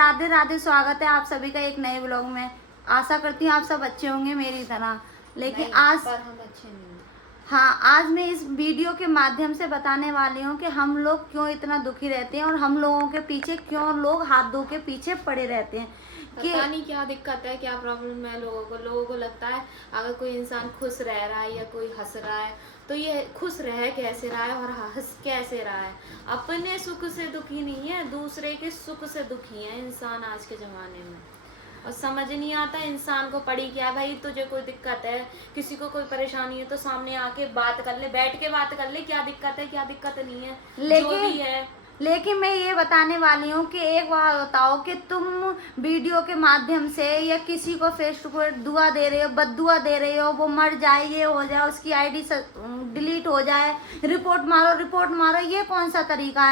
राधे राधे। स्वागत है आप सभी का एक नए ब्लॉग में। आशा करती हूँ आप सब अच्छे होंगे मेरी तरह। लेकिन आज पर हम अच्छे नहीं हैं। हाँ, आज मैं इस वीडियो के माध्यम से बताने वाली हूँ कि हम लोग क्यों इतना दुखी रहते हैं और हम लोगों के पीछे क्यों लोग हाथ धो के पीछे पड़े रहते हैं। पता नहीं क्या दिक्कत है, क्या प्रॉब्लम है लोगों को लगता है अगर कोई इंसान खुश रह रहा है या कोई हंस रहा है तो ये खुश रह कैसे रहा है और हंस कैसे रहा है। अपने सुख से दुखी नहीं है, दूसरे के सुख से दुखी है इंसान आज के ज़माने में। और समझ नहीं आता इंसान को पड़ी क्या। भाई तुझे कोई दिक्कत है, किसी को कोई परेशानी है तो सामने आके बात कर ले, बैठ के बात कर ले, क्या दिक्कत है क्या दिक्कत नहीं है, जो भी है। लेकिन मैं ये बताने वाली हूँ कि एक बार बताओ कि तुम वीडियो के माध्यम से या किसी को फेस टू फेस दुआ दे रहे हो, बद्दुआ दे रहे हो, वो मर जाए, ये हो जाए, उसकी आईडी डिलीट हो जाए, रिपोर्ट मारो, ये कौन सा तरीका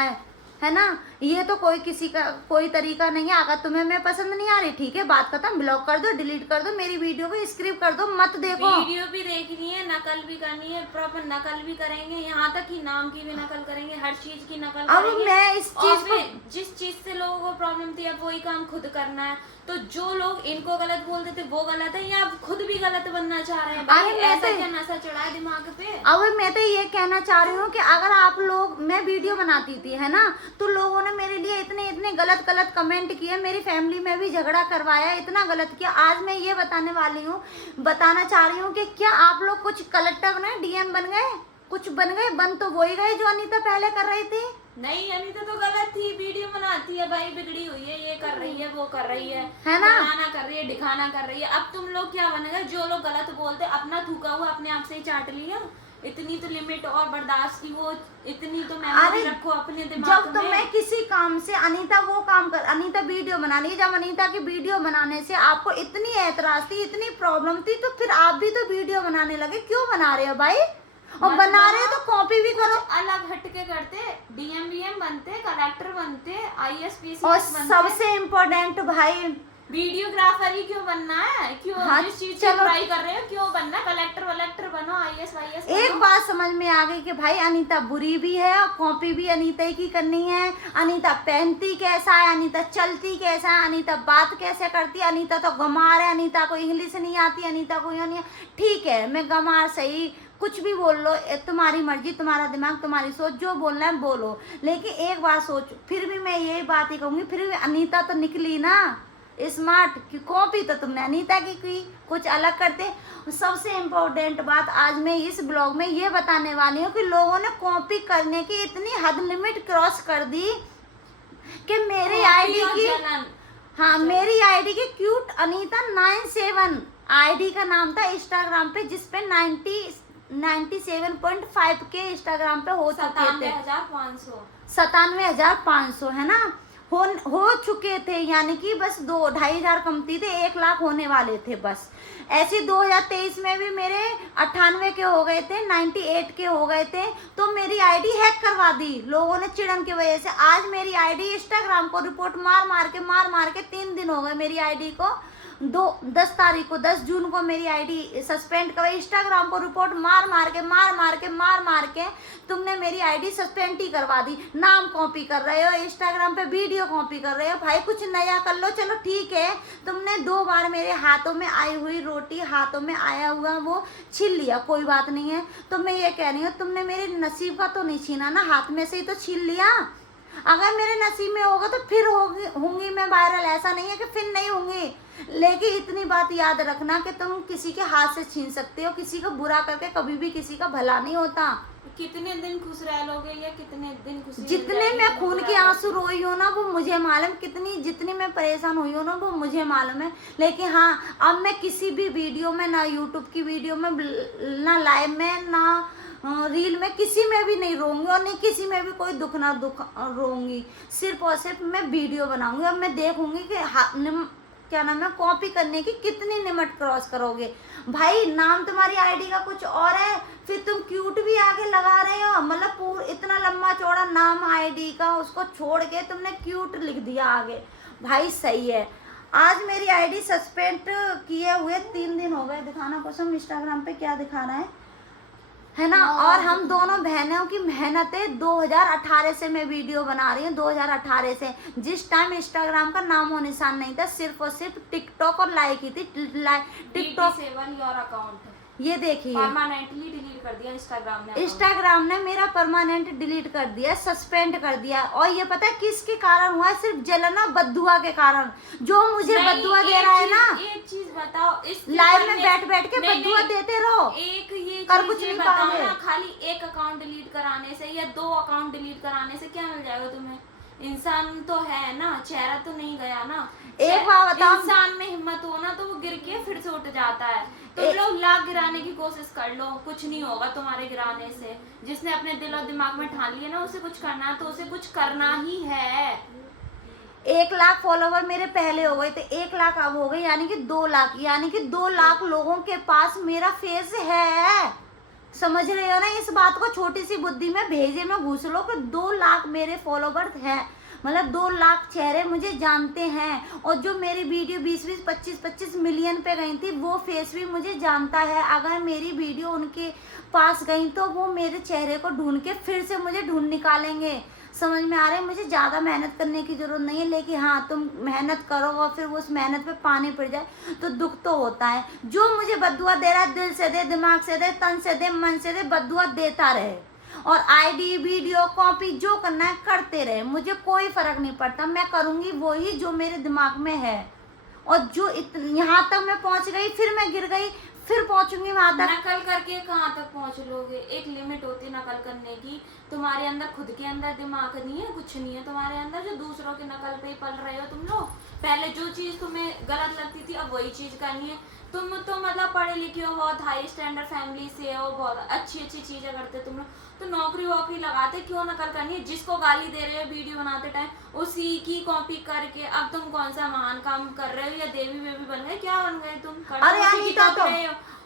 है ना। ये तो कोई किसी का कोई तरीका नहीं है। अगर तुम्हें मैं पसंद नहीं आ रही, ठीक है, बात खत्म, ब्लॉक कर दो, डिलीट कर दो, मेरी वीडियो को स्क्रिप्ट कर दो, मत देखो। वीडियो भी देखनी है, नकल भी करनी है, प्रॉपर नकल भी करेंगे, यहाँ तक कि नाम की भी नकल करेंगे, हर चीज की नकल अब करेंगे। मैं इस चीज को जिस चीज से लोगों को प्रॉब्लम थी अब वही काम खुद करना है। तो जो लोग इनको गलत बोलते थे वो गलत है या अब खुद भी गलत बनना चाह रहे हैं। भाई ऐसा क्या नशा चढ़ा है दिमाग पे। अब मैं तो ये कहना चाह रही हूँ कि अगर आप लोग, मैं वीडियो बनाती थी है ना, तो लोगों ने मेरे लिए इतने इतने गलत गलत कमेंट किए, मेरी फैमिली में भी झगड़ा करवाया, इतना गलत किया। आज मैं ये बताना चाह रही हूँ कि क्या आप लोग कुछ कलेक्टर बने, डीएम बन गए, कुछ बन गए, बन तो वो ही गए जो अनीता पहले कर रही थी। नहीं, अनीता तो गलत थी, वीडियो बनाती है भाई, बिगड़ी हुई है, ये कर रही है, वो कर रही है ना, बनाना कर रही है, दिखाना कर रही है। अब तुम लोग क्या बनेगा, जो लोग गलत बोलते अपना थूका हुआ अपने आप से ही चाट लिया। इतनी तो लिमिट और बर्दाश्त की वो, इतनी तो मेमोरी रखो अपने दिमाग में। जब तो मैं किसी काम से अनीता वीडियो बना रही है, जब अनीता की वीडियो बनाने से आपको इतनी ऐतराज थी, इतनी प्रॉब्लम थी, तो फिर आप भी तो वीडियो बनाने लगे। क्यों बना रहे हो भाई? और बना रहे हो तो कॉपी भी करो, अलग हटके करते, डीएम बनते, कलेक्टर बनते, आईएएस पीसीएस और सबसे इम्पोर्टेंट भाई वीडियोग्राफर ही क्यों बनना है। क्यों हाँ, जिस चीज की बुराई कर रहे हो क्यों बनना है, कलेक्टर बनो, आईएएस वाईएएस बनो। एक बात समझ में आ गई कि भाई अनीता बुरी भी है और कॉपी भी अनीता ही की करनी है। अनीता पहनती कैसा है, अनीता चलती कैसा है, अनीता बात कैसे करती है, अनीता तो गंवार है, अनीता को इंग्लिश नहीं आती, अनीता को नहीं। ठीक है, मैं गंवार सही, कुछ भी बोल लो, तुम्हारी मर्जी, तुम्हारा दिमाग, तुम्हारी सोच, जो बोलना है बोलो। लेकिन एक बात सोच, फिर भी मैं यही बात ही कहूँगी, फिर भी अनीता तो निकली ना स्मार्ट की। कॉपी तो तुमने अनीता की कुछ अलग करते। सबसे इम्पोर्टेंट बात आज मैं इस ब्लॉग में ये बताने वाली हूँ कि लोगों ने कॉपी करने की इतनी हद लिमिट क्रॉस कर दी कि मेरी आईडी की, हाँ, मेरी आईडी की क्यूट अनीता 97 आईडी का नाम था इंस्टाग्राम पे, जिसपे 97.5 के इंस्टाग्राम पे हो चुके थे, 97,500 है ना, हो चुके थे। यानी कि बस 2-2,500 कम थी, 1 लाख होने वाले थे बस। ऐसे 2023 में भी मेरे 98 के हो गए थे, 98 के हो गए थे। तो मेरी आईडी हैक करवा दी लोगों ने चिड़न की वजह से। आज मेरी आईडी इंस्टाग्राम को रिपोर्ट मार मार के 3 दिन हो गए मेरी आईडी को। 10 जून को मेरी आईडी सस्पेंड कर, इंस्टाग्राम को रिपोर्ट मार के तुमने मेरी आईडी सस्पेंड ही करवा दी। नाम कॉपी कर रहे हो, इंस्टाग्राम पे वीडियो कॉपी कर रहे हो। भाई कुछ नया कर लो। चलो ठीक है, तुमने 2 बार मेरे हाथों में आई हुई रोटी, हाथों में आया हुआ वो छीन लिया, कोई बात नहीं है। तो मैं ये कह रही हूँ, तुमने मेरे नसीब का तो नहीं छीना ना, हाथ में से ही तो छीन लिया। अगर मेरे नसीब में होगा तो फिर होंगी मैं वायरल, ऐसा नहीं है कि फिर नहीं होंगी। लेकिन इतनी बात याद रखना कि तुम किसी के हाथ से छीन सकते हो, किसी को बुरा करके कभी भी किसी का भला नहीं होता। कितने दिन खुश रह लोगे या कितने दिन खुश, जितने मैं खून के आंसू रोई हूँ ना वो मुझे मालूम, जितनी मैं परेशान हुई हूँ ना वो मुझे मालूम है। लेकिन हाँ, अब मैं किसी भी वीडियो में, ना यूट्यूब की वीडियो में, ना लाइव में, ना रील में, किसी में भी नहीं रोऊंगी और नहीं किसी में भी कोई दुख रोऊंगी। सिर्फ और सिर्फ मैं वीडियो बनाऊंगी। अब मैं देखूंगी कि क्या नाम है, कॉपी करने की कितनी लिमिट क्रॉस करोगे। भाई नाम तुम्हारी आईडी का कुछ और है, फिर तुम क्यूट भी आगे लगा रहे हो। मतलब पूरा इतना लंबा चौड़ा नाम आईडी का, उसको छोड़ के तुमने क्यूट लिख दिया आगे। भाई सही है। आज मेरी आईडी सस्पेंड किए हुए 3 दिन हो गए। दिखाना कसम इंस्टाग्राम पे क्या दिखा रहा है ना। और हम दोनों बहनों की मेहनत है, 2018 से मैं वीडियो बना रही हूँ, 2018 से, जिस टाइम इंस्टाग्राम का नाम और निशान नहीं था, सिर्फ और सिर्फ टिकटॉक और लाइक ही थी। टिकटॉक 87 योर अकाउंट ये देखिए परमानेंटली डिलीट कर दिया इंस्टाग्राम ने मेरा परमानेंट डिलीट कर दिया, सस्पेंड कर दिया। और ये पता है किसके कारण हुआ है? सिर्फ जलना बद्दुआ के कारण। जो मुझे बद्दुआ दे रहा है ना, एक चीज बताओ, इस लाइव में बैठ बैठ के बद्दुआ देते रहो, एक ये कर कुछ नहीं बताओ पाओगे। ना, खाली एक अकाउंट डिलीट कराने से या 2 अकाउंट डिलीट कराने से क्या मिल जाएगा तुम्हें? इंसान तो है ना, चेहरा तो नहीं गया ना। एक बात बताओ, इंसान में हिम्मत हो ना तो वो गिर के फिर से उठ जाता है। तुम लोग लाख गिराने की कोशिश कर लो, कुछ नहीं होगा तुम्हारे गिराने से। जिसने अपने दिल और दिमाग में ठान लिया ना उसे कुछ करना है तो उसे कुछ करना ही है। 1 लाख फॉलोवर मेरे पहले हो गए थे, 1 लाख अब हो गए, यानी कि 2 लाख, यानी कि 2 लाख लोगों के पास मेरा फेस है। समझ रहे हो ना इस बात को? छोटी सी बुद्धि में भेजे में घुस लो कि 2 लाख मेरे फॉलोवर हैं, मतलब 2 लाख चेहरे मुझे जानते हैं। और जो मेरी वीडियो 20-20, 25-25 मिलियन पे गई थी, वो फेस भी मुझे जानता है। अगर मेरी वीडियो उनके पास गई तो वो मेरे चेहरे को ढूंढ के फिर से मुझे ढूंढ निकालेंगे। समझ में आ रहा है? मुझे ज़्यादा मेहनत करने की ज़रूरत नहीं है, लेकिन हाँ तुम मेहनत करो और फिर उस मेहनत पे पानी पड़ जाए तो दुख तो होता है। जो मुझे बद्दुआ दे रहा है, दिल से दे, दिमाग से दे, तन से दे, मन से दे, बद्दुआ देता रहे। और आईडी, वीडियो, कॉपी जो करना है करते रहे, मुझे कोई फर्क नहीं पड़ता। मैं करूँगी वही जो मेरे दिमाग में है। और जो यहाँ तक मैं पहुँच गई, फिर मैं गिर गई, फिर पहुंचूंगी वहां तक। नकल करके कहाँ तक पहुंच लोगे? एक लिमिट होती है नकल करने की। तुम्हारे अंदर खुद के अंदर दिमाग नहीं है, कुछ नहीं है तुम्हारे अंदर, जो दूसरों के नकल पे ही पल रहे हो तुम लोग। पहले जो चीज तुम्हें गलत लगती थी अब वही चीज करनी है। तुम तो मतलब पढ़े लिखे हो, बहुत हाई स्टैंडर्ड फैमिली से हो, बहुत अच्छी अच्छी चीजें करते तुम लोग, तो नौकरी वोकरी लगाते, क्यों नकल करनी है? जिसको गाली दे रहे हो वीडियो बनाते टाइम उसी की कॉपी करके अब तुम कौन सा महान काम कर रहे हो? या देवी वेवी बन गए? क्या बन गए तुम? अरे अनीता तो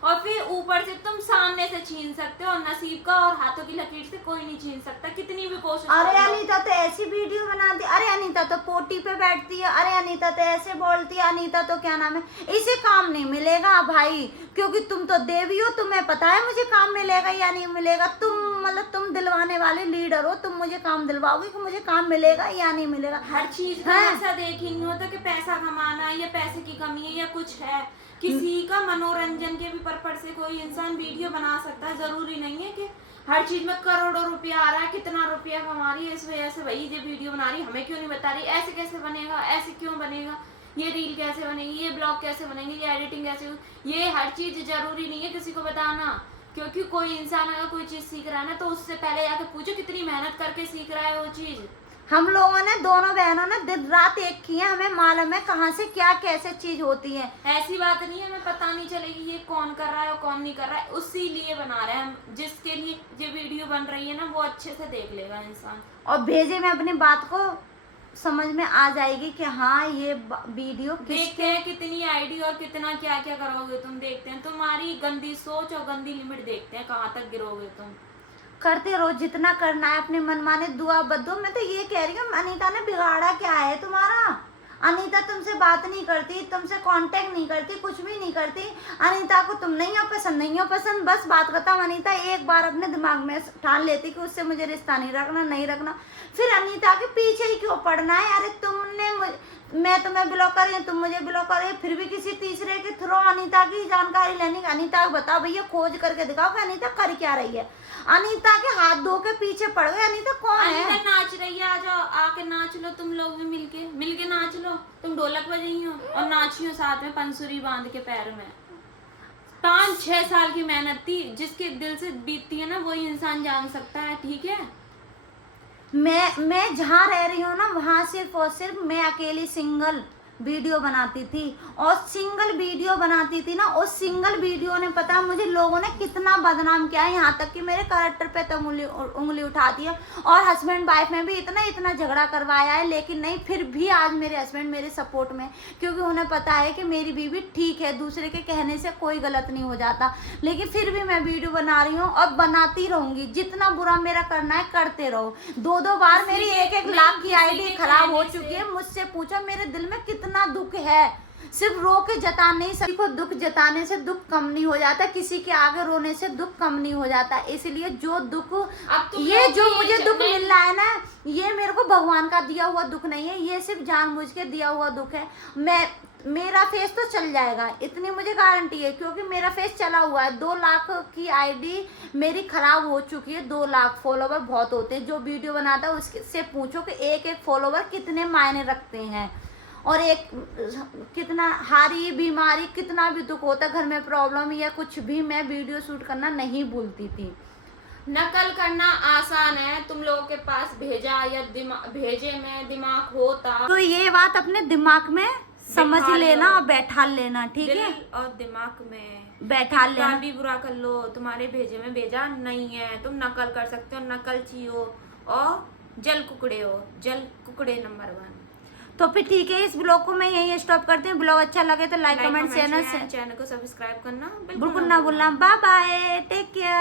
और फिर ऊपर से तुम सामने से छीन सकते हो, और नसीब का और हाथों की लकीर से कोई नहीं छीन सकता, कितनी भी कोशिश। अरे अनीता तो ऐसी वीडियो बनाती, अरे अनीता तो पोटी पे बैठती है, अरे अनीता तो ऐसे बोलती है, अनीता तो क्या नाम है, इसे काम नहीं मिलेगा भाई, क्योंकि तुम तो देवी हो, तुम्हें पता है मुझे काम मिलेगा या नहीं मिलेगा। तुम मतलब तुम दिलवाने वाले लीडर हो, तुम मुझे काम दिलवाओगे कि मुझे काम मिलेगा या नहीं मिलेगा। हर चीज का ऐसा देख ही नहीं होता कि पैसा कमाना है या पैसे की कमी है या कुछ है। किसी का मनोरंजन के भी पर्पज से कोई इंसान वीडियो बना सकता है, जरूरी नहीं है कि हर चीज में करोड़ों रुपया आ रहा है, कितना रुपया कमा रही है इस वजह से वही ये वीडियो बना रही है, हमें क्यों नहीं बता रही ऐसे कैसे बनेगा, ऐसे क्यों बनेगा, ये रील कैसे बनेगी, ये ब्लॉग कैसे बनेंगे, ये एडिटिंग कैसे। ये हर चीज जरूरी नहीं है किसी को बताना, क्योंकि कोई इंसान अगर कोई चीज सीख रहा है ना तो उससे पहले जाके पूछो कितनी मेहनत करके सीख रहा है वो चीज। हम लोगों ने दोनों बहनों ने दिन रात एक की है, हमें मालूम है कहाँ से क्या कैसे चीज होती है। ऐसी बात नहीं है हमें पता नहीं चलेगी ये कौन कर रहा है और कौन नहीं कर रहा है, उसी लिए बना रहे हैं हम, जिसके लिए ये वीडियो बन रही है ना वो अच्छे से देख लेगा इंसान और भेजे में अपनी बात को समझ में आ जाएगी कि हाँ ये वीडियो देखते हैं कितनी आईडी और कितना क्या क्या करोगे तुम, देखते हैं तुम्हारी गंदी सोच और गंदी लिमिट, देखते हैं कहाँ तक गिरोगे तुम। करते रहो जितना करना है, अपने मनमाने दुआ बदो। मैं तो ये कह रही हूँ अनीता ने बिगाड़ा क्या है तुम्हारा? अनीता तुमसे बात नहीं करती, तुमसे कांटेक्ट नहीं करती, कुछ भी नहीं करती। अनीता को तुम नहीं हो पसंद, नहीं हो पसंद, बस बात खत्म। अनीता एक बार अपने दिमाग में ठान लेती कि उससे मुझे रिश्ता नहीं रखना, नहीं रखना, फिर अनीता के पीछे ही क्यों पड़ना है? अरे तुमने मैं तुम्हें ब्लॉक कर रही हूँ, तुम मुझे ब्लॉक कर रही हो, फिर भी किसी तीसरे के थ्रू अनीता की जानकारी लेनी। अनीता को बताओ भैया, खोज करके दिखाओ कि अनीता कर क्या रही है। अनीता के हाथ धो के पीछे पड़ गए। अनीता कौन है? अनीता नाच रही है, आ जाओ आके नाच लो, तुम लोग भी मिलके नाच लो। तुम ढोलक बजाई हो और नाची हो साथ में पंसुरी बांध के पैर में। 5-6 साल की मेहनत थी, जिसके दिल से बीतती है ना वही इंसान जान सकता है, ठीक है। मैं जहाँ रह रही हूँ ना वहाँ सिर्फ और सिर्फ मैं अकेली सिंगल वीडियो बनाती थी, और सिंगल वीडियो बनाती थी ना, उस सिंगल वीडियो ने पता मुझे लोगों ने कितना बदनाम किया है, यहाँ तक कि मेरे कैरेक्टर पे तो उंगली उठा दी है, और हस्बैंड वाइफ में भी इतना झगड़ा करवाया है। लेकिन नहीं, फिर भी आज मेरे हस्बैंड मेरे सपोर्ट में, क्योंकि उन्हें पता है कि मेरी बीवी ठीक है, दूसरे के कहने से कोई गलत नहीं हो जाता। लेकिन फिर भी मैं वीडियो बना रही हूँ और बनाती रहूंगी, जितना बुरा मेरा करना है करते रहो। 2-2 बार मेरी 1-1 लाख की आईडी खराब हो चुकी है। मुझसे पूछो मेरे दिल में कितना दुख है, सिर्फ रो के जताने से, किसी को दुख जताने से दुख कम नहीं हो जाता, किसी के आगे रोने से दुख कम नहीं हो जाता। इसलिए जो दुख, अब तुम ये लोग जो भी मुझे दुख नहीं- मिल रहा है ना, ये मेरे को भगवान का दिया हुआ दुख नहीं है, ये सिर्फ जानबूझ के दिया हुआ दुख है। मेरा फेस तो चल जाएगा, इतनी मुझे गारंटी है, क्योंकि मेरा फेस चला हुआ है। 2 लाख की आईडी मेरी खराब हो चुकी है। 2 लाख फॉलोवर बहुत होते हैं। जो वीडियो बनाता है उसके से पूछो कि एक एक फॉलोवर कितने मायने रखते हैं, और एक कितना हारी बीमारी, कितना भी दुख होता, घर में प्रॉब्लम या कुछ भी, मैं वीडियो शूट करना नहीं भूलती थी। नकल करना आसान है, तुम लोगों के पास भेजा या भेजे में दिमाग होता तो ये बात अपने दिमाग में समझ बैठा लेना लो। और बैठा लेना, ठीक दिल है? और दिमाग में बैठा कितना लेना। भी बुरा कर लो, तुम्हारे भेजे में भेजा नहीं है। तुम नकल कर सकते हो, नकलची हो और जल कुकड़े हो, जल कुकड़े नंबर 1। तो फिर ठीक है, इस ब्लॉग को मैं यहीं स्टॉप करती हूँ। ब्लॉग अच्छा लगे तो लाइक कमेंट शेयर चैनल को सब्सक्राइब करना बिल्कुल ना भूलना। Bye bye, take care.